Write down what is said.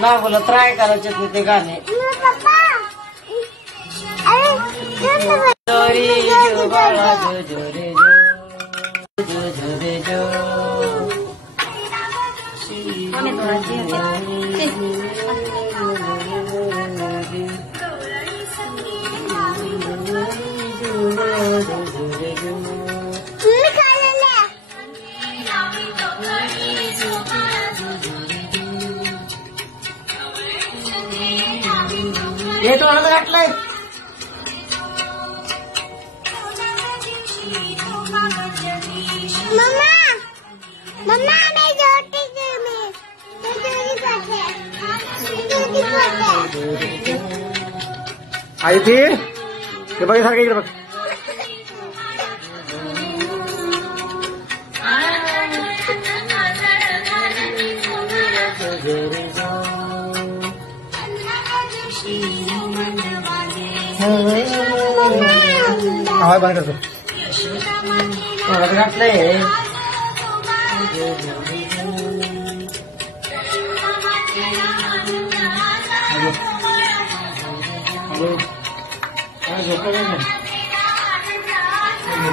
ना बोला ट्राय करायचे ते गाणे जोरी जो बाळा जो जो रे जो जो रे जो ये तोंडात घातलंय मम्मा मम्मा मैं जोटी आई थी हे बघ सारखं इकडे बघ आवाज बंद करतो तोंडात घातलंय हॅलो